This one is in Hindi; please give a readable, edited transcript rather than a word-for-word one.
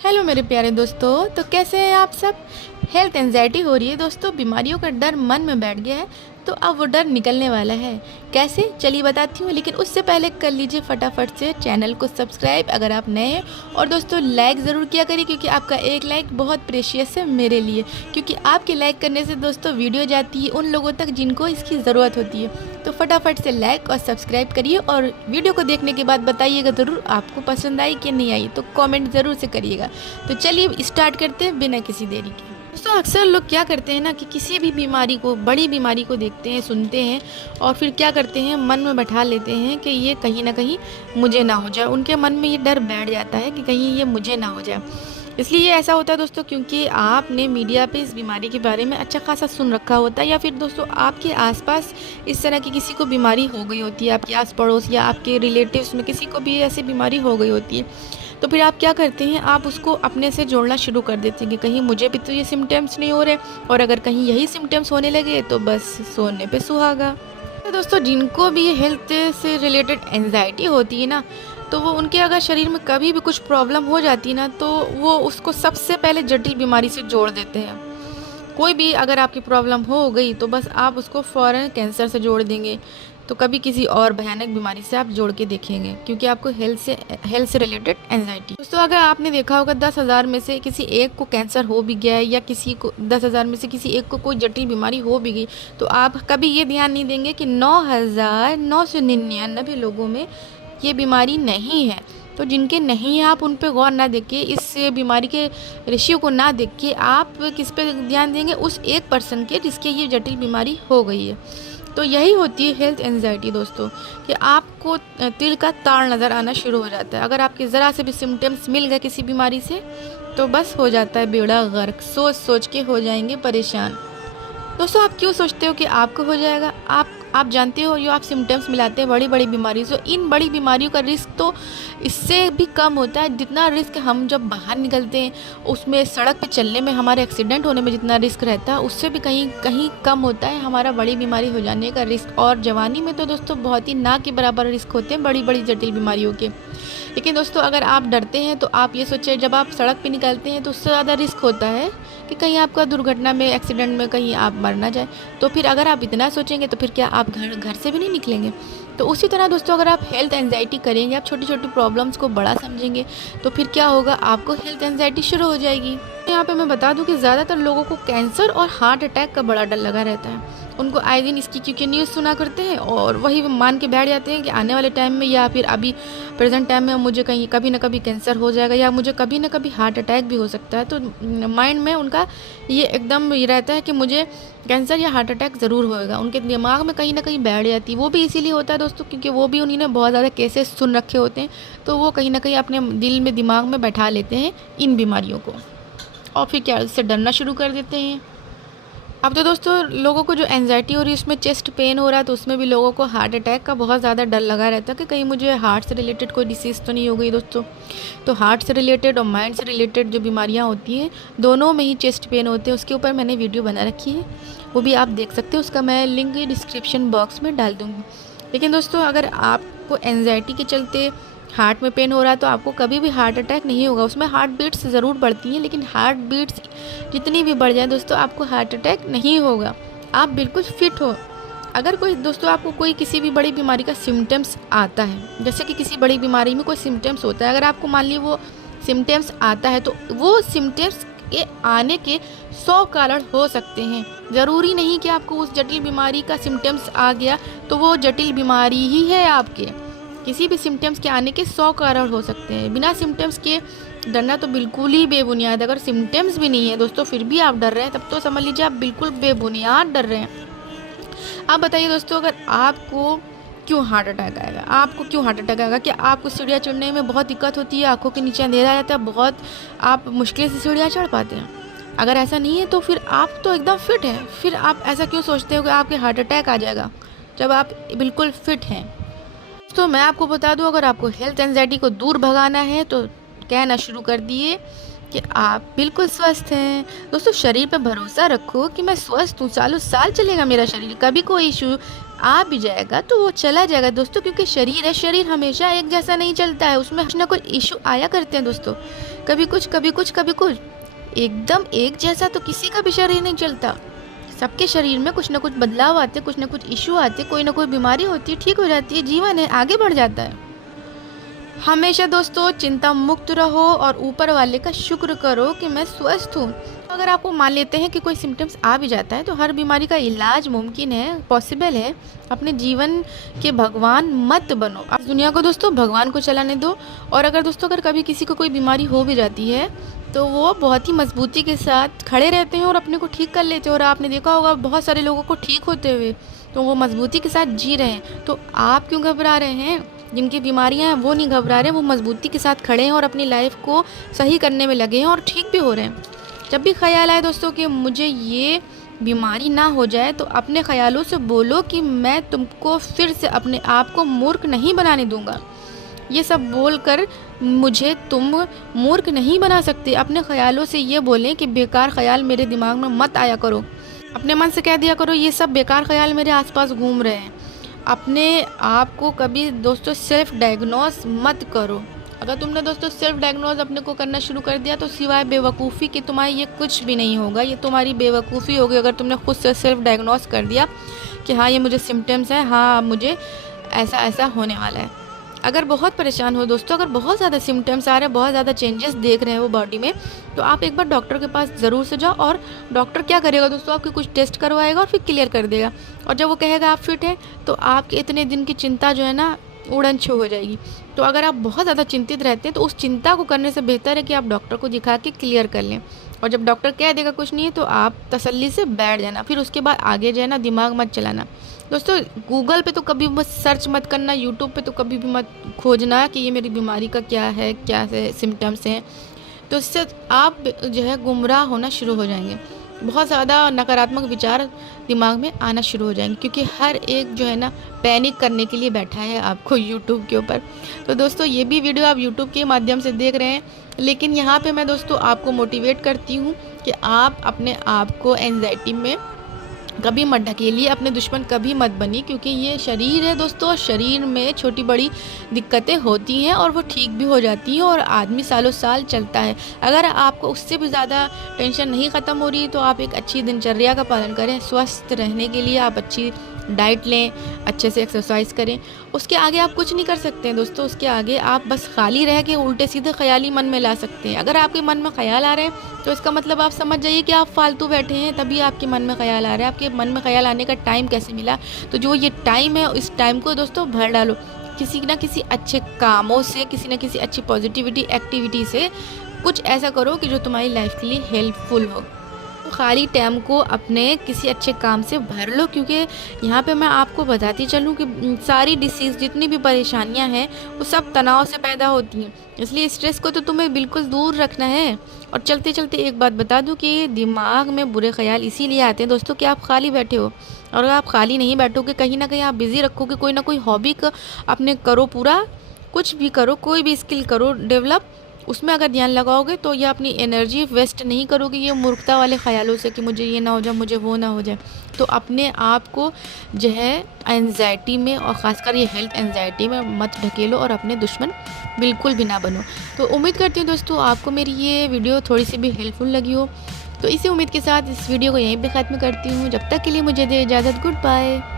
हेलो मेरे प्यारे दोस्तों। तो कैसे हैं आप सब। हेल्थ एंजाइटी हो रही है दोस्तों, बीमारियों का डर मन में बैठ गया है, तो अब वो डर निकलने वाला है। कैसे, चलिए बताती हूँ। लेकिन उससे पहले कर लीजिए फटाफट से चैनल को सब्सक्राइब अगर आप नए हैं, और दोस्तों लाइक ज़रूर किया करिए, क्योंकि आपका एक लाइक बहुत प्रेशियस है मेरे लिए। क्योंकि आपके लाइक करने से दोस्तों वीडियो जाती है उन लोगों तक जिनको इसकी ज़रूरत होती है। तो फटाफट से लाइक और सब्सक्राइब करिए, और वीडियो को देखने के बाद बताइएगा ज़रूर आपको पसंद आई कि नहीं आई, तो कमेंट ज़रूर से करिएगा। तो चलिए स्टार्ट करते हैं बिना किसी देरी के। दोस्तों अक्सर लोग क्या करते हैं ना कि किसी भी बीमारी को, बड़ी बीमारी को देखते हैं, सुनते हैं, और फिर क्या करते हैं, मन में बैठा लेते हैं कि ये कहीं ना कहीं मुझे ना हो जाए। उनके मन में ये डर बैठ जाता है कि कहीं ये मुझे ना हो जाए। इसलिए ये ऐसा होता है दोस्तों, क्योंकि आपने मीडिया पे इस बीमारी के बारे में अच्छा खासा सुन रखा होता है, या फिर दोस्तों आपके आसपास इस तरह की किसी को बीमारी हो गई होती है, आपके आस पड़ोस या आपके रिलेटिव्स में किसी को भी ऐसी बीमारी हो गई होती है। तो फिर आप क्या करते हैं, आप उसको अपने से जोड़ना शुरू कर देते हैं कि कहीं मुझे भी तो ये सिम्टम्स नहीं हो रहे, और अगर कहीं यही सिम्टम्स होने लगे तो बस सोने पे सुहागा। तो दोस्तों जिनको भी हेल्थ से रिलेटेड एंजाइटी होती है ना, तो वो उनके अगर शरीर में कभी भी कुछ प्रॉब्लम हो जाती है ना, तो वो उसको सबसे पहले जटिल बीमारी से जोड़ देते हैं। कोई भी अगर आपकी प्रॉब्लम हो गई तो बस आप उसको फ़ौरन कैंसर से जोड़ देंगे, तो कभी किसी और भयानक बीमारी से आप जोड़ के देखेंगे, क्योंकि आपको हेल्थ से रिलेटेड एंजाइटी। दोस्तों अगर आपने देखा होगा 10,000 में से किसी एक को कैंसर हो भी गया है, या किसी को 10,000 में से किसी एक को कोई जटिल बीमारी हो भी गई, तो आप कभी ये ध्यान नहीं देंगे कि 9,999 लोगों में ये बीमारी नहीं है। तो जिनके नहीं है आप उन पे गौर ना देख के, इस बीमारी के रेशियो को ना देख के आप किस पे ध्यान देंगे, उस 1% के जिसके ये जटिल बीमारी हो गई है। तो यही होती है हेल्थ एंजाइटी दोस्तों, कि आपको तिल का ताड़ नज़र आना शुरू हो जाता है। अगर आपके ज़रा से भी सिम्टम्स मिल गए किसी बीमारी से, तो बस हो जाता है बेड़ा गर्क, सोच सोच के हो जाएंगे परेशान। दोस्तों आप क्यों सोचते हो कि आपको हो जाएगा। आप जानते हो, जो आप सिम्टम्स मिलाते हैं बड़ी बड़ी बीमारी से, इन बड़ी बीमारियों का रिस्क तो इससे भी कम होता है जितना रिस्क हम जब बाहर निकलते हैं, उसमें सड़क पे चलने में हमारे एक्सीडेंट होने में जितना रिस्क रहता है, उससे भी कहीं कहीं कम होता है हमारा बड़ी बीमारी हो जाने का रिस्क। और जवानी में तो दोस्तों बहुत ही ना के बराबर रिस्क होते हैं बड़ी बड़ी जटिल बीमारियों के। लेकिन दोस्तों अगर आप डरते हैं तो आप ये सोचिए, जब आप सड़क पे निकलते हैं तो उससे ज़्यादा रिस्क होता है कि कहीं आपका दुर्घटना में, एक्सीडेंट में कहीं आप मर ना जाए। तो फिर अगर आप इतना सोचेंगे तो फिर क्या आप घर से भी नहीं निकलेंगे। तो उसी तरह दोस्तों अगर आप हेल्थ एंजाइटी करेंगे, आप छोटी छोटी प्रॉब्लम्स को बड़ा समझेंगे, तो फिर क्या होगा, आपको हेल्थ एंजाइटी शुरू हो जाएगी। यहाँ पे मैं बता दूं कि ज़्यादातर लोगों को कैंसर और हार्ट अटैक का बड़ा डर लगा रहता है। उनको आए दिन इसकी क्योंकि न्यूज़ सुना करते हैं, और वही मान के बैठ जाते हैं कि आने वाले टाइम में या फिर अभी प्रेजेंट टाइम में मुझे कहीं कभी ना कभी कैंसर हो जाएगा, या मुझे कभी ना कभी हार्ट अटैक भी हो सकता है। तो माइंड में उनका ये एकदम ये रहता है कि मुझे कैंसर या हार्ट अटैक ज़रूर होएगा, उनके दिमाग में कहीं ना कहीं बैठ जाती है। वो भी इसीलिए होता है दोस्तों, क्योंकि वो भी उन्होंने बहुत ज़्यादा केसेस सुन रखे होते हैं, तो वो कहीं ना कहीं अपने दिल में, दिमाग में बैठा लेते हैं इन बीमारियों को, और फिर क्या, इससे डरना शुरू कर देते हैं। अब तो दोस्तों लोगों को जो एंजाइटी हो रही है, उसमें चेस्ट पेन हो रहा है, तो उसमें भी लोगों को हार्ट अटैक का बहुत ज़्यादा डर लगा रहता है कि कहीं मुझे हार्ट से रिलेटेड कोई डिसीज़ तो नहीं हो गई दोस्तों। तो हार्ट से रिलेटेड और माइंड से रिलेटेड जो बीमारियां होती हैं, दोनों में ही चेस्ट पेन होते हैं। उसके ऊपर मैंने वीडियो बना रखी है, वो भी आप देख सकते हो, उसका मैं लिंक डिस्क्रिप्शन बॉक्स में डाल दूँगी। लेकिन दोस्तों अगर आपको एंजाइटी के चलते हार्ट में पेन हो रहा है, तो आपको कभी भी हार्ट अटैक नहीं होगा। उसमें हार्ट बीट्स ज़रूर बढ़ती हैं, लेकिन हार्ट बीट्स जितनी भी बढ़ जाए दोस्तों, आपको हार्ट अटैक नहीं होगा। आप बिल्कुल फिट हो। अगर कोई दोस्तों आपको कोई किसी भी बड़ी बीमारी का सिम्टम्स आता है, जैसे कि किसी बड़ी बीमारी में कोई सिम्टम्स होता है, अगर आपको मान लीजिए वो सिम्टम्स आता है, तो वो सिम्टम्स के आने के 100 कारण हो सकते हैं। ज़रूरी नहीं कि आपको उस जटिल बीमारी का सिम्टम्स आ गया तो वो जटिल बीमारी ही है आपके। किसी भी सिम्टम्स के आने के 100 कारण हो सकते हैं। बिना सिम्टम्स के डरना तो बिल्कुल ही बेबुनियाद है। अगर सिम्टम्स भी नहीं है दोस्तों फिर भी आप डर रहे हैं, तब तो समझ लीजिए आप बिल्कुल बेबुनियाद डर रहे हैं। आप बताइए दोस्तों, अगर आपको क्यों हार्ट अटैक आएगा, आपको क्यों हार्ट अटैक आएगा? क्या आपको सीढ़ियाँ चढ़ने में बहुत दिक्कत होती है, आंखों के नीचे अंधेरा रहता है, बहुत आप मुश्किल से सीढ़ियाँ चढ़ पाते हैं? अगर ऐसा नहीं है तो फिर आप तो एकदम फिट हैं। फिर आप ऐसा क्यों सोचते हो कि आपके हार्ट अटैक आ जाएगा, जब आप बिल्कुल फिट हैं? तो मैं आपको बता दूं, अगर आपको हेल्थ एंजाइटी को दूर भगाना है तो कहना शुरू कर दिए कि आप बिल्कुल स्वस्थ हैं। दोस्तों शरीर पे भरोसा रखो कि मैं स्वस्थ हूँ, सालों साल चलेगा मेरा शरीर, कभी कोई इशू आ भी जाएगा तो वो चला जाएगा दोस्तों, क्योंकि शरीर है, शरीर हमेशा एक जैसा नहीं चलता है, उसमें कुछ ना कुछ इशू आया करते हैं दोस्तों, कभी कुछ कभी कुछ कभी कुछ। एकदम एक जैसा तो किसी का भी शरीर नहीं चलता, सबके शरीर में कुछ ना कुछ बदलाव आते, कुछ ना कुछ इशू आते, कोई ना कोई बीमारी होती है, ठीक हो जाती है, जीवन है, आगे बढ़ जाता है। हमेशा दोस्तों चिंता मुक्त रहो और ऊपर वाले का शुक्र करो कि मैं स्वस्थ हूँ। अगर आपको मान लेते हैं कि कोई सिम्टम्स आ भी जाता है तो हर बीमारी का इलाज मुमकिन है, पॉसिबल है। अपने जीवन के भगवान मत बनो, आप दुनिया को दोस्तों भगवान को चलाने दो। और अगर दोस्तों अगर कभी किसी को कोई बीमारी हो भी जाती है तो वो बहुत ही मजबूती के साथ खड़े रहते हैं और अपने को ठीक कर लेते हैं। और आपने देखा होगा बहुत सारे लोगों को ठीक होते हुए, तो वो मजबूती के साथ जी रहे हैं। तो आप क्यों घबरा रहे हैं? जिनकी बीमारियां हैं वो नहीं घबरा रहे, वो मजबूती के साथ खड़े हैं और अपनी लाइफ को सही करने में लगे हैं और ठीक भी हो रहे हैं। जब भी ख्याल आए दोस्तों कि मुझे ये बीमारी ना हो जाए, तो अपने ख्यालों से बोलो कि मैं तुमको फिर से अपने आप को मूर्ख नहीं बनाने दूंगा। ये सब बोलकर मुझे तुम मूर्ख नहीं बना सकते। अपने ख्यालों से ये बोलें कि बेकार ख्याल मेरे दिमाग में मत आया करो। अपने मन से कह दिया करो ये सब बेकार ख्याल मेरे आसपास घूम रहे हैं। अपने आप को कभी दोस्तों सेल्फ डायग्नोस मत करो। अगर तुमने दोस्तों सेल्फ डायग्नोस अपने को करना शुरू कर दिया तो सिवाय बेवकूफ़ी कि तुम्हारी ये कुछ भी नहीं होगा, ये तुम्हारी बेवकूफ़ी होगी। अगर तुमने खुद से सेल्फ डायग्नोस कर दिया कि हाँ ये मुझे सिम्टम्स हैं, हाँ मुझे ऐसा ऐसा होने वाला है। अगर बहुत परेशान हो दोस्तों, अगर बहुत ज़्यादा सिम्टम्स आ रहे हैं, बहुत ज़्यादा चेंजेस देख रहे हैं वो बॉडी में, तो आप एक बार डॉक्टर के पास ज़रूर से जाओ। और डॉक्टर क्या करेगा दोस्तों, आपके कुछ टेस्ट करवाएगा और फिर क्लियर कर देगा। और जब वो कहेगा आप फिट हैं तो आपके इतने दिन की चिंता जो है ना उड़न छू हो जाएगी। तो अगर आप बहुत ज़्यादा चिंतित रहते हैं तो उस चिंता को करने से बेहतर है कि आप डॉक्टर को दिखा के क्लियर कर लें। और जब डॉक्टर कह देगा कुछ नहीं है तो आप तसल्ली से बैठ जाना, फिर उसके बाद आगे जो है ना दिमाग मत चलाना। दोस्तों गूगल पे तो कभी मत सर्च मत करना, यूट्यूब पे तो कभी भी मत खोजना कि ये मेरी बीमारी का क्या है, क्या से सिम्टम्स हैं। तो इससे आप जो है गुमराह होना शुरू हो जाएंगे, बहुत ज़्यादा नकारात्मक विचार दिमाग में आना शुरू हो जाएंगे, क्योंकि हर एक जो है ना पैनिक करने के लिए बैठा है आपको यूट्यूब के ऊपर। तो दोस्तों ये भी वीडियो आप यूट्यूब के माध्यम से देख रहे हैं, लेकिन यहाँ पे मैं दोस्तों आपको मोटिवेट करती हूँ कि आप अपने आप को एंजाइटी में कभी मत ढकेलिए, अपने दुश्मन कभी मत बनिए, क्योंकि ये शरीर है दोस्तों, शरीर में छोटी बड़ी दिक्कतें होती हैं और वो ठीक भी हो जाती हैं और आदमी सालों साल चलता है। अगर आपको उससे भी ज़्यादा टेंशन नहीं ख़त्म हो रही तो आप एक अच्छी दिनचर्या का पालन करें। स्वस्थ रहने के लिए आप अच्छी डाइट लें, अच्छे से एक्सरसाइज करें। उसके आगे आप कुछ नहीं कर सकते हैं दोस्तों, उसके आगे आप बस खाली रह के उल्टे सीधे ख्याली मन में ला सकते हैं। अगर आपके मन में ख्याल आ रहे हैं तो इसका मतलब आप समझ जाइए कि आप फालतू बैठे हैं, तभी आपके मन में ख्याल आ रहा है। आपके मन में ख्याल आने का टाइम कैसे मिला? तो जो ये टाइम है इस टाइम को दोस्तों भर डालो किसी ना किसी अच्छे कामों से, किसी ना किसी अच्छी पॉजिटिविटी एक्टिविटी से। कुछ ऐसा करो कि जो तुम्हारी लाइफ के लिए हेल्पफुल हो। खाली टाइम को अपने किसी अच्छे काम से भर लो, क्योंकि यहाँ पे मैं आपको बताती चलूँ कि सारी डिसीज़ जितनी भी परेशानियाँ हैं वो सब तनाव से पैदा होती हैं। इसलिए स्ट्रेस को तो तुम्हें बिल्कुल दूर रखना है। और चलते चलते एक बात बता दूँ कि दिमाग में बुरे ख्याल इसीलिए आते हैं दोस्तों कि आप खाली बैठे हो। और अगर आप खाली नहीं बैठोगे, कहीं ना कहीं आप बिज़ी रखोगे, कोई ना कोई हॉबी का अपने करो, पूरा कुछ भी करो, कोई भी स्किल करो डेवलप, उसमें अगर ध्यान लगाओगे तो ये अपनी एनर्जी वेस्ट नहीं करोगे ये मूर्खता वाले ख्यालों से कि मुझे ये ना हो जाए, मुझे वो ना हो जाए। तो अपने आप को जो है एंजाइटी में और ख़ासकर ये हेल्थ एंजाइटी में मत ढकेलो और अपने दुश्मन बिल्कुल भी ना बनो। तो उम्मीद करती हूँ दोस्तों आपको मेरी ये वीडियो थोड़ी सी भी हेल्पफुल लगी हो। तो इसी उम्मीद के साथ इस वीडियो को यहीं पे ख़त्म करती हूँ। जब तक के लिए मुझे दे इजाज़त, गुड बाय।